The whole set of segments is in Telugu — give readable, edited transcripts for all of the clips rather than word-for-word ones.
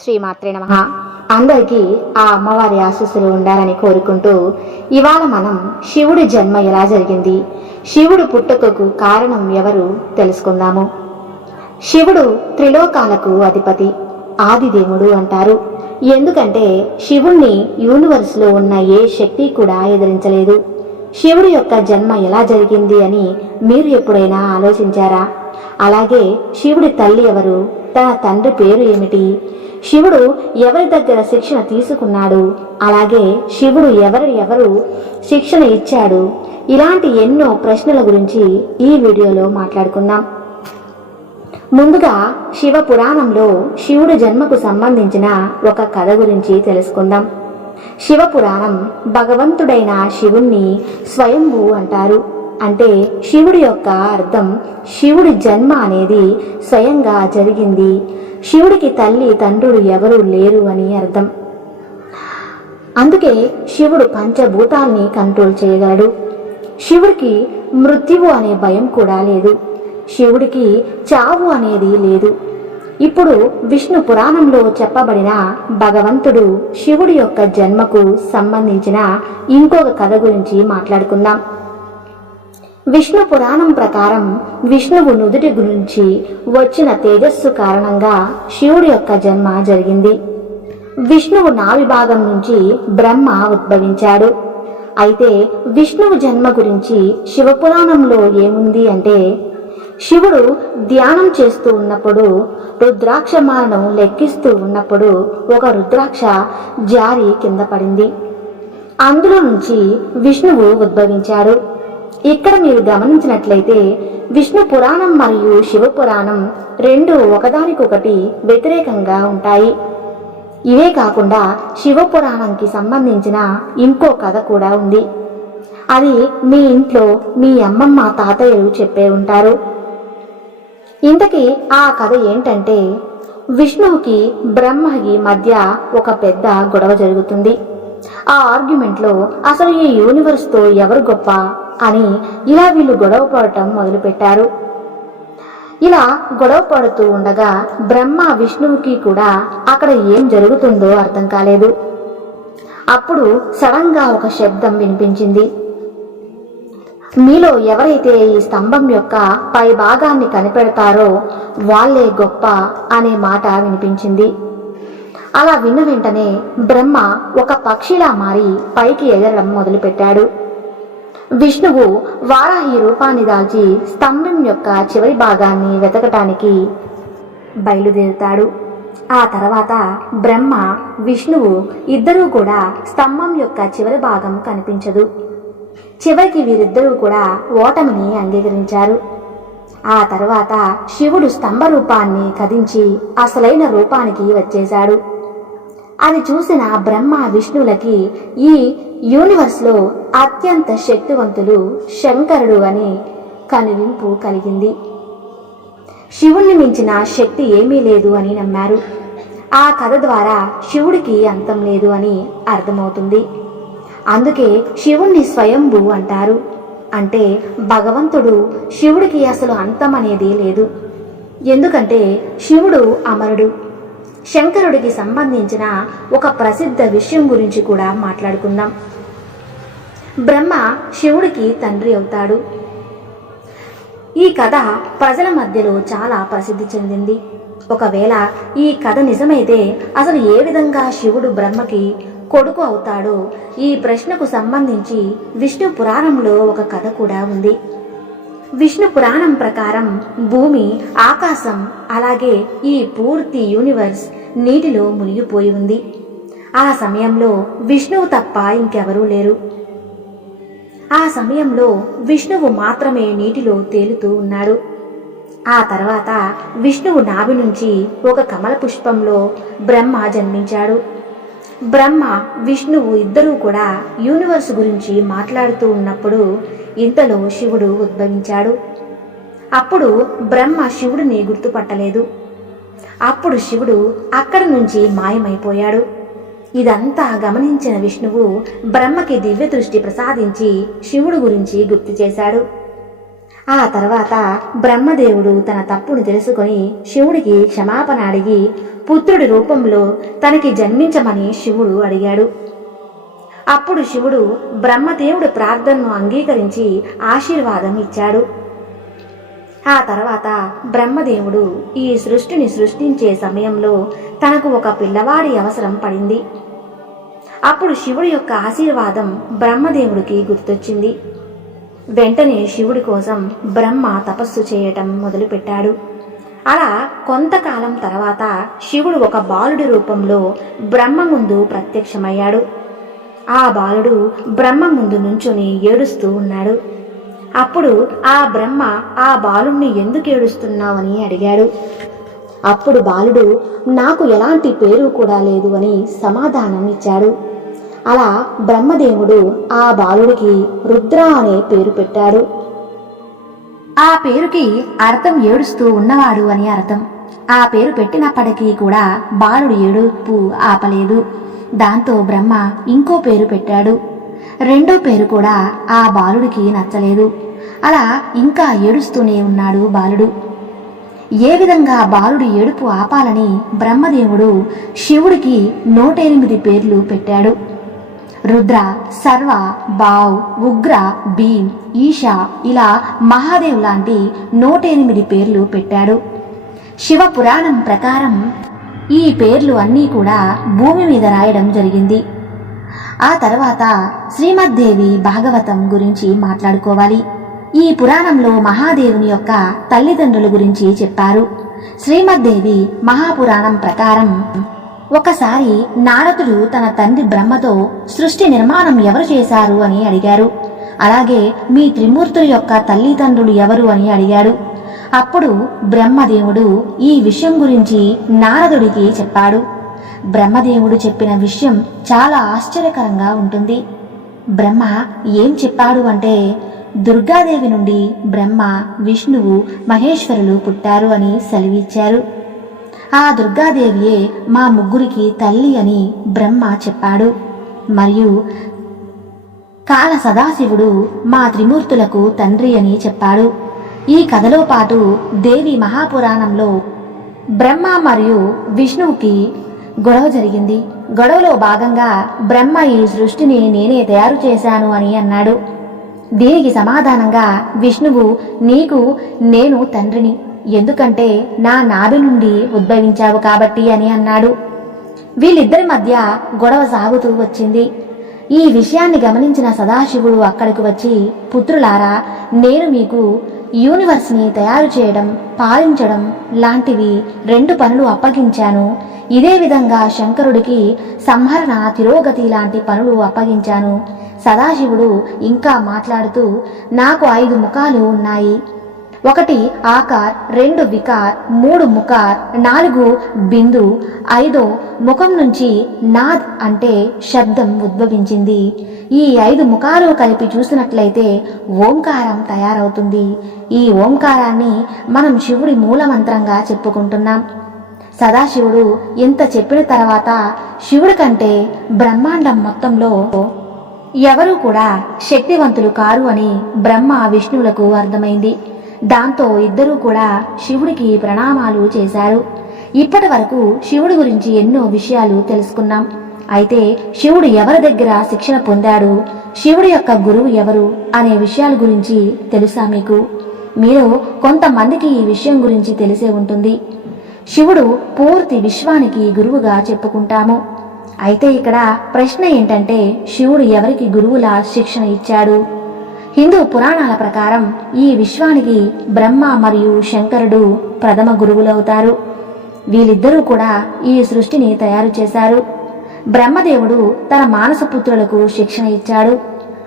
శ్రీమాత్రే నమః. అందరికీ ఆ అమ్మవారి ఆశీస్సులు ఉండాలని కోరుకుంటూ ఇవాళ మనం శివుడి జన్మ ఎలా జరిగింది, శివుడు పుట్టుకకు కారణం ఎవరు తెలుసుకుందాము. శివుడు త్రిలోకాలకు అధిపతి, ఆదిదేవుడు అంటారు. ఎందుకంటే శివుణ్ణి యూనివర్స్లో ఉన్న ఏ శక్తి కూడా ఎదిరించలేదు. శివుడి యొక్క జన్మ ఎలా జరిగింది అని మీరు ఎప్పుడైనా ఆలోచించారా? అలాగే శివుడి తల్లి ఎవరు, తన తండ్రి పేరు ఏమిటి, శివుడు ఎవరి దగ్గర శిక్షణ తీసుకున్నాడు, అలాగే శివుడు ఎవరు శిక్షణ ఇచ్చాడు, ఇలాంటి ఎన్నో ప్రశ్నల గురించి ఈ వీడియోలో మాట్లాడుకుందాం. ముందుగా శివ పురాణంలో శివుడి జన్మకు సంబంధించిన ఒక కథ గురించి తెలుసుకుందాం. శివ పురాణం భగవంతుడైన శివుణ్ణి స్వయంభూ అంటారు. అంటే శివుడి యొక్క అర్థం శివుడి జన్మ అనేది స్వయంగా జరిగింది, శివుడికి తల్లి తండ్రులు ఎవరూ లేరు అని అర్థం. అందుకే శివుడు పంచభూతాల్ని కంట్రోల్ చేయగలడు. శివుడికి మృత్యువు అనే భయం కూడా లేదు, శివుడికి చావు అనేది లేదు. ఇప్పుడు విష్ణు పురాణంలో చెప్పబడిన భగవంతుడు శివుడి యొక్క జన్మకు సంబంధించిన ఇంకొక కథ గురించి మాట్లాడుకుందాం. విష్ణు పురాణం ప్రకారం విష్ణువు నుదుటి గురించి వచ్చిన తేజస్సు కారణంగా శివుడి యొక్క జన్మ జరిగింది. విష్ణువు నాభి భాగం నుంచి బ్రహ్మ ఉద్భవించాడు. అయితే విష్ణువు జన్మ గురించి శివపురాణంలో ఏముంది అంటే, శివుడు ధ్యానం చేస్తూ ఉన్నప్పుడు రుద్రాక్షమాలను లెక్కిస్తూ ఉన్నప్పుడు ఒక రుద్రాక్ష జారి కింద పడింది. అందులో నుంచి విష్ణువు ఉద్భవించాడు. ఇక్కడ మీరు గమనించినట్లయితే విష్ణు పురాణం మరియు శివ పురాణం రెండు ఒకదానికొకటి వ్యతిరేకంగా ఉంటాయి. ఇవే కాకుండా శివ పురాణంకి సంబంధించిన ఇంకో కథ కూడా ఉంది. అది మీ ఇంట్లో మీ అమ్మమ్మ తాతయ్యలు చెప్పే ఉంటారు. ఇంతకీ ఆ కథ ఏంటంటే, విష్ణువుకి బ్రహ్మకి మధ్య ఒక పెద్ద గొడవ జరుగుతుంది. ఆ ఆర్గ్యుమెంట్లో అసలు ఈ యూనివర్స్తో ఎవరు గొప్ప అని ఇలా వీళ్ళు గొడవ పడటం మొదలుపెట్టారు. ఇలా గొడవ పడుతూ ఉండగా బ్రహ్మ విష్ణువుకి కూడా అక్కడ ఏం జరుగుతుందో అర్థం కాలేదు. అప్పుడు సడన్ గా ఒక శబ్దం వినిపించింది. మీలో ఎవరైతే ఈ స్తంభం యొక్క పై భాగాన్ని కనిపెడతారో వాళ్ళే గొప్ప అనే మాట వినిపించింది. అలా విన్న వెంటనే బ్రహ్మ ఒక పక్షిలా మారి పైకి ఎగరడం మొదలుపెట్టాడు. విష్ణువు వారాహి రూపాన్ని దాల్చి స్తంభం యొక్క చివరి భాగాన్ని వెతకటానికి బయలుదేరుతాడు. ఆ తర్వాత బ్రహ్మ విష్ణువు ఇద్దరూ కూడా స్తంభం యొక్క చివరి భాగం కనిపించదు. చివరికి వీరిద్దరూ కూడా ఓటమిని అంగీకరించారు. ఆ తర్వాత శివుడు స్తంభ రూపాన్ని కదించి అసలైన రూపానికి వచ్చేశాడు. అది చూసిన బ్రహ్మ విష్ణువులకి ఈ యూనివర్స్లో అత్యంత శక్తివంతులు శంకరుడు అని కనువింపు కలిగింది. శివుణ్ణి మించిన శక్తి ఏమీ లేదు అని నమ్మారు. ఆ కథ ద్వారా శివుడికి అంతం లేదు అని అర్థమవుతుంది. అందుకే శివుణ్ణి స్వయంభూ అంటారు. అంటే భగవంతుడు శివుడికి అసలు అంతం అనేది లేదు. ఎందుకంటే శివుడు అమరుడు. శంకరుడికి సంబంధించిన ఒక ప్రసిద్ధ విషయం గురించి కూడా మాట్లాడుకుందాం. బ్రహ్మ శివుడికి తండ్రి అవుతాడు. ఈ కథ ప్రజల మధ్యలో చాలా ప్రసిద్ధి చెందింది. ఒకవేళ ఈ కథ నిజమైతే అసలు ఏ విధంగా శివుడు బ్రహ్మకి కొడుకు అవుతాడో ఈ ప్రశ్నకు సంబంధించి విష్ణు పురాణంలో ఒక కథ కూడా ఉంది. విష్ణు పురాణం ప్రకారం భూమి, ఆకాశం అలాగే ఈ పూర్తి యూనివర్స్ నీటిలో మునిగిపోయి ఉంది. ఆ సమయంలో విష్ణువు తప్ప ఇంకెవరూ లేరు. ఆ సమయంలో విష్ణువు మాత్రమే నీటిలో తేలుతూ ఉన్నాడు. ఆ తర్వాత విష్ణువు నాభి నుంచి ఒక కమల పుష్పంలో బ్రహ్మ జన్మించాడు. బ్రహ్మ విష్ణువు ఇద్దరూ కూడా యూనివర్స్ గురించి మాట్లాడుతూ ఉన్నప్పుడు ఇంతలో శివుడు ఉద్భవించాడు. అప్పుడు బ్రహ్మ శివుడిని గుర్తుపట్టలేదు. అప్పుడు శివుడు అక్కడి నుంచి మాయమైపోయాడు. ఇదంతా గమనించిన విష్ణువు బ్రహ్మకి దివ్య దృష్టి ప్రసాదించి శివుడు గురించి గుర్తు చేశాడు. ఆ తర్వాత బ్రహ్మదేవుడు తన తప్పును తెలుసుకొని శివుడికి క్షమాపణ అడిగి పుత్రుడి రూపంలో తనకి జన్మించమని శివుడు అడిగాడు. అప్పుడు శివుడు బ్రహ్మదేవుడి ప్రార్థనను అంగీకరించి ఆశీర్వాదం ఇచ్చాడు. ఆ తర్వాత బ్రహ్మదేవుడు ఈ సృష్టిని సృష్టించే సమయంలో తనకు ఒక పిల్లవాడి అవసరం పడింది. అప్పుడు శివుడి యొక్క ఆశీర్వాదం బ్రహ్మదేవుడికి గుర్తొచ్చింది. వెంటనే శివుడి కోసం బ్రహ్మ తపస్సు చేయటం మొదలుపెట్టాడు. అలా కొంతకాలం తర్వాత శివుడు ఒక బాలుడి రూపంలో బ్రహ్మ ముందు ప్రత్యక్షమయ్యాడు. ఆ బాలుడు బ్రహ్మ ముందు నుంచుని ఏడుస్తూ ఉన్నాడు. అప్పుడు ఆ బ్రహ్మ ఆ బాలుణ్ణి ఎందుకు ఏడుస్తున్నావని అడిగాడు. అప్పుడు బాలుడు నాకు ఎలాంటి పేరు కూడా లేదు అని సమాధానం ఇచ్చాడు. అలా బ్రహ్మదేవుడు ఆ బాలుడికి రుద్ర అనే పేరు పెట్టాడు. ఆ పేరుకి అర్థం ఏడుస్తూ ఉన్నవాడు అని అర్థం. ఆ పేరు పెట్టినప్పటికీ కూడా బాలుడు ఏడుపు ఆపలేదు. దాంతో బ్రహ్మ ఇంకో పేరు పెట్టాడు. రెండో పేరు కూడా ఆ బాలుడికి నచ్చలేదు. అలా ఇంకా ఏడుస్తూనే ఉన్నాడు బాలుడు. ఏ విధంగా బాలుడు ఏడుపు ఆపాలని బ్రహ్మదేవుడు శివుడికి 108 పేర్లు పెట్టాడు. రుద్ర, సర్వ, బావ్, ఉగ్ర, భీం, ఈశ ఇలా మహాదేవ్ లాంటి 108 పేర్లు పెట్టాడు. శివ పురాణం ప్రకారం ఈ పేర్లు అన్నీ కూడా భూమి మీద రాయడం జరిగింది. ఆ తర్వాత శ్రీమద్దేవి భాగవతం గురించి మాట్లాడుకోవాలి. ఈ పురాణంలో మహాదేవుని యొక్క తల్లిదండ్రుల గురించి చెప్పారు. శ్రీమద్దేవి మహాపురాణం ప్రకారం ఒకసారి నారదుడు తన తండ్రి బ్రహ్మతో సృష్టి నిర్మాణం ఎవరు చేశారు అని అడిగారు. అలాగే మీ త్రిమూర్తుల యొక్క తల్లిదండ్రులు ఎవరు అని అడిగాడు. అప్పుడు బ్రహ్మదేవుడు ఈ విషయం గురించి నారదుడికి చెప్పాడు. బ్రహ్మదేవుడు చెప్పిన విషయం చాలా ఆశ్చర్యకరంగా ఉంటుంది. బ్రహ్మ ఏం చెప్పాడు అంటే దుర్గాదేవి నుండి బ్రహ్మ, విష్ణువు, మహేశ్వరులు పుట్టారు అని సెలవిచ్చారు. ఆ దుర్గాదేవియే మా ముగ్గురికి తల్లి అని బ్రహ్మ చెప్పాడు. మరియు కాల సదాశివుడు మా త్రిమూర్తులకు తండ్రి అని చెప్పాడు. ఈ కథలో పాటు దేవి మహాపురాణంలో బ్రహ్మ మరియు విష్ణువుకి గొడవ జరిగింది. గొడవలో భాగంగా బ్రహ్మ ఈ సృష్టిని నేనే తయారు చేశాను అని అన్నాడు. దీనికి సమాధానంగా విష్ణువు నీకు నేను తండ్రిని, ఎందుకంటే నా నాభి నుండి ఉద్భవించావు కాబట్టి అని అన్నాడు. వీళ్ళిద్దరి మధ్య గొడవ సాగుతూ వచ్చింది. ఈ విషయాన్ని గమనించిన సదాశివుడు అక్కడికి వచ్చి పుత్రులారా, నేను మీకు యూనివర్స్ని తయారు చేయడం, పాలించడం లాంటివి 2 పనులు అప్పగించాను. ఇదే విధంగా శంకరుడికి సంహరణ, తిరోగతి లాంటి పనులు అప్పగించాను. సదాశివుడు ఇంకా మాట్లాడుతూ నాకు 5 ముఖాలు ఉన్నాయి. 1 ఆకార్, 2 వికార్, 3 ముకార్, 4 బిందు, 5వ ముఖం నుంచి నాద్ అంటే శబ్దం ఉద్భవించింది. ఈ 5 ముఖాలు కలిపి చూసినట్లయితే ఓంకారం తయారవుతుంది. ఈ ఓంకారాన్ని మనం శివుడి మూలమంత్రంగా చెప్పుకుంటున్నాం. సదాశివుడు ఇంత చెప్పిన తర్వాత శివుడి కంటే బ్రహ్మాండం మొత్తంలో ఎవరూ కూడా శక్తివంతులు కారు అని బ్రహ్మ, విష్ణువులకు అర్థమైంది. దాంతో ఇద్దరూ కూడా శివుడికి ప్రణామాలు చేశారు. ఇప్పటి వరకు శివుడి గురించి ఎన్నో విషయాలు తెలుసుకున్నాం. అయితే శివుడు ఎవరి దగ్గర శిక్షణ పొందాడు, శివుడి యొక్క గురువు ఎవరు అనే విషయాల గురించి తెలుసా మీకు? మీరు కొంతమందికి ఈ విషయం గురించి తెలిసే ఉంటుంది. శివుడు పూర్తి విశ్వానికి గురువుగా చెప్పుకుంటాము. అయితే ఇక్కడ ప్రశ్న ఏంటంటే శివుడు ఎవరికి గురువులా శిక్షణ ఇచ్చాడు? హిందూ పురాణాల ప్రకారం ఈ విశ్వానికి బ్రహ్మ మరియు శంకరుడు ప్రథమ గురువులవుతారు. వీళ్ళిద్దరూ కూడా ఈ సృష్టిని తయారు చేశారు. బ్రహ్మదేవుడు తన మానసపుత్రులకు శిక్షణ ఇచ్చాడు.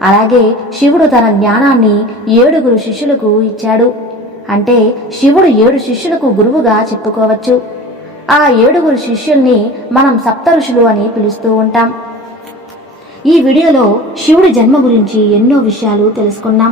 అలాగే శివుడు తన జ్ఞానాన్ని 7 శిష్యులకు ఇచ్చాడు. అంటే శివుడు 7 శిష్యులకు గురువుగా చెప్పుకోవచ్చు. ఆ 7 శిష్యుల్ని మనం సప్త ఋషులు అని పిలుస్తూ ఉంటాం. ఈ వీడియోలో శివుడి జన్మ గురించి ఎన్నో విషయాలు తెలుసుకున్నాం.